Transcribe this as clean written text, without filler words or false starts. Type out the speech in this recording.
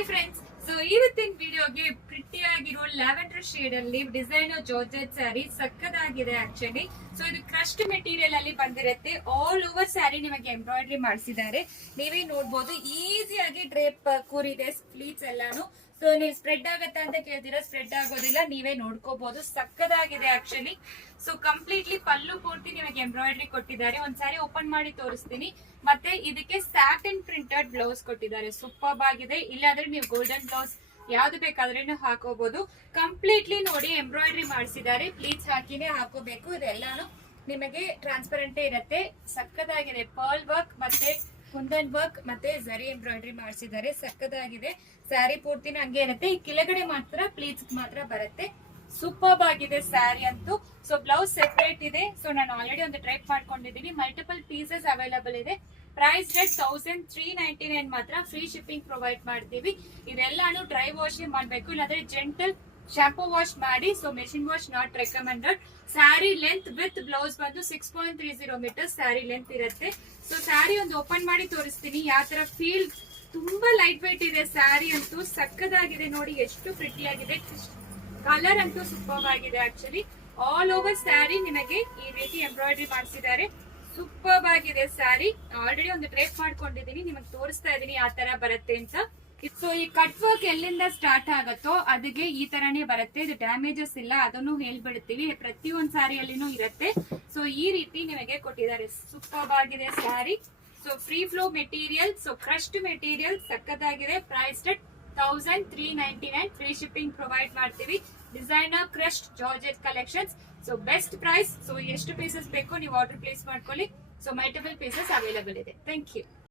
Hi friends, so ಇವತ್ತಿನ ವಿಡಿಯೋಗೆ pretty ಆಗಿರೋ ಲ್ಯಾವೆಂಡರ್ ಶೇಡ್ ಅಲ್ಲಿ ಡಿಸೈನರ್ ಜಾರ್ಜೆಟ್ ಸ್ಯಾರಿ ಸಕ್ಕದಾಗಿದೆ ಆಕ್ಚುಲಿ. ಸೊ ಇದು ಕ್ರಸ್ಟ್ ಮೆಟೀರಿಯಲ್ ಅಲ್ಲಿ ಬಂದಿರುತ್ತೆ. ಆಲ್ ಓವರ್ ಸ್ಯಾರಿ ನಿಮಗೆ ಎಂಬ್ರಾಯ್ಡ್ರಿ ಮಾಡಿಸಿದ್ದಾರೆ. ನೀವೇ ನೋಡ್ಬೋದು, ಈಸಿಯಾಗಿ ಡ್ರೇಪ್ ಕೂರಿದೆ ಫ್ಲೀಟ್ಸ್ ಎಲ್ಲಾನು. ಸೊ ನೀವು ಸ್ಪ್ರೆಡ್ ಆಗತ್ತಾ ಅಂತ ಕೇಳ್ತೀರಾ, ಸ್ಪ್ರೆಡ್ ಆಗೋದಿಲ್ಲ, ನೀವೇ ನೋಡ್ಕೋಬಹುದು. ಸಕ್ಕದಾಗಿದೆ ಆಕ್ಚುಲಿ. ಸೊ ಕಂಪ್ಲೀಟ್ಲಿ ಪಲ್ಲು ಪೂರ್ತಿ ನಿಮಗೆ ಎಂಬ್ರಾಯ್ಡ್ರಿ ಕೊಟ್ಟಿದ್ದಾರೆ. ಒಂದ್ಸಾರಿ ಓಪನ್ ಮಾಡಿ ತೋರಿಸ್ತೀನಿ. ಮತ್ತೆ ಇದಕ್ಕೆ ಸ್ಯಾಟಿನ್ ಪ್ರಿಂಟೆಡ್ ಬ್ಲೌಸ್ ಕೊಟ್ಟಿದ್ದಾರೆ. ಸೂಪರ್ ಆಗಿದೆ. ಇಲ್ಲಾಂದ್ರೆ ನೀವು ಗೋಲ್ಡನ್ ಬ್ಲೌಸ್ ಯಾವ್ದು ಬೇಕಾದ್ರೂ ಹಾಕೋಬಹುದು. ಕಂಪ್ಲೀಟ್ಲಿ ನೋಡಿ ಎಂಬ್ರಾಯ್ಡ್ರಿ ಮಾಡಿಸಿದ್ದಾರೆ. ಪ್ಲೀಟ್ಸ್ ಹಾಕಿನೇ ಹಾಕೋಬೇಕು. ಇದೆಲ್ಲಾನು ನಿಮಗೆ ಟ್ರಾನ್ಸ್ಪರೆಂಟೇ ಇರುತ್ತೆ. ಸಕ್ಕದಾಗಿದೆ. ಪರ್ಲ್ ವರ್ಕ್ ಮತ್ತೆ ಕುಂದನ್ ವರ್ಕ್ ಮತ್ತೆ ಜರಿ ಎಂಬ್ರಾಯ್ಡ್ರಿ ಮಾಡಿಸಿದ್ದಾರೆ. ಸಕ್ಕದಾಗಿದೆ. ಸ್ಯಾರಿ ಪೂರ್ತಿನ ಹಂಗೆ ಇರುತ್ತೆ. ಈ ಕೆಳಗಡೆ ಮಾತ್ರ ಪ್ಲೀಟ್ಸ್ ಮಾತ್ರ ಬರುತ್ತೆ. ಸೂಪರ್ ಆಗಿದೆ ಸ್ಯಾರಿ ಅಂತೂ. ಸೊ ಬ್ಲೌಸ್ ಸೆಪರೇಟ್ ಇದೆ. ಸೊ ನಾನು ಆಲ್ರೆಡಿ ಒಂದು ಡ್ರೈಪ್ ಮಾಡ್ಕೊಂಡಿದ್ದೀನಿ. ಮಲ್ಟಿಪಲ್ ಪೀಸಸ್ ಅವೈಲಬಲ್ ಇದೆ. ಪ್ರೈಸ್ ರೇಟ್ 1399 ಮಾತ್ರ. ಫ್ರೀ ಶಿಪ್ಪಿಂಗ್ ಪ್ರೊವೈಡ್ ಮಾಡ್ತೀವಿ. ಇದೆಲ್ಲಾನು ಡ್ರೈ ವಾಶ್ ಮಾಡ್ಬೇಕು, ಇಲ್ಲಾಂದ್ರೆ ಜೆಂಟಲ್ ಶಾಂಪೂ ವಾಶ್ ಮಾಡಿ. So machine wash not recommended. Sari length with blouse ಬಂದು 6.30 ಮೀಟರ್ ಸ್ಯಾರಿ ಲೆಂತ್ ಇರುತ್ತೆ. ಸೊ ಸ್ಯಾರಿ ಒಂದು ಓಪನ್ ಮಾಡಿ ತೋರಿಸ್ತೀನಿ ಯಾವ ತರ ಫೀಲ್. ತುಂಬಾ ಲೈಟ್ ವೆಯ್ಟ್ ಇದೆ ಸ್ಯಾರಿ ಅಂತೂ. ಸಕ್ಕದಾಗಿದೆ ನೋಡಿ, ಎಷ್ಟು ಪ್ರಿಟಿ ಆಗಿದೆ. ಕಲರ್ ಅಂತೂ ಸೂಪರ್ ಆಗಿದೆ ಆಕ್ಚುಲಿ. ಆಲ್ ಓವರ್ ಸ್ಯಾರಿ ನಿಮಗೆ ಈ ರೀತಿ ಎಂಬ್ರಾಯ್ಡ್ರಿ ಮಾಡಿಸಿದ್ದಾರೆ. ಸೂಪರ್ ಆಗಿದೆ ಸ್ಯಾರಿ. ಆಲ್ರೆಡಿ ಒಂದು ಡ್ರೇಪ್ ಮಾಡ್ಕೊಂಡಿದ್ದೀನಿ, ನಿಮಗೆ ತೋರಿಸ್ತಾ ಇದೀನಿ ಯಾವ ತರ ಬರುತ್ತೆ ಅಂತ. ಸೊ ಈ ಕಟ್ ವರ್ಕ್ ಎಲ್ಲಿಂದ ಸ್ಟಾರ್ಟ್ ಆಗುತ್ತೋ ಅದಕ್ಕೆ ಈ ತರಾನೇ ಬರುತ್ತೆ. ಇದು ಡ್ಯಾಮೇಜಸ್ ಇಲ್ಲ, ಅದನ್ನು ಹೇಳ್ಬಿಡ್ತೀವಿ. ಪ್ರತಿಯೊಂದು ಸ್ಯಾರಿಯಲ್ಲಿನೂ ಇರುತ್ತೆ. ಸೊ ಈ ರೀತಿ ನಿಮಗೆ ಕೊಟ್ಟಿದ್ದಾರೆ. ಸೂಪರ್ ಆಗಿದೆ sari. So free flow material, so crust material ಸಕ್ಕತ್ತಾಗಿದೆ. Price rate 1399. Free shipping provide ಮಾಡ್ತೀವಿ. Designer crust georgette collections. So best price. So ಎಷ್ಟು ಪೀಸಸ್ ಬೇಕೋ ನೀವು ಆರ್ಡರ್ ಪ್ಲೇಸ್ ಮಾಡ್ಕೊಳ್ಳಿ. ಸೊ ಮಲ್ಟಿಪಲ್ ಪೀಸಸ್ ಅವೈಲಬಲ್ ಇದೆ. Thank you.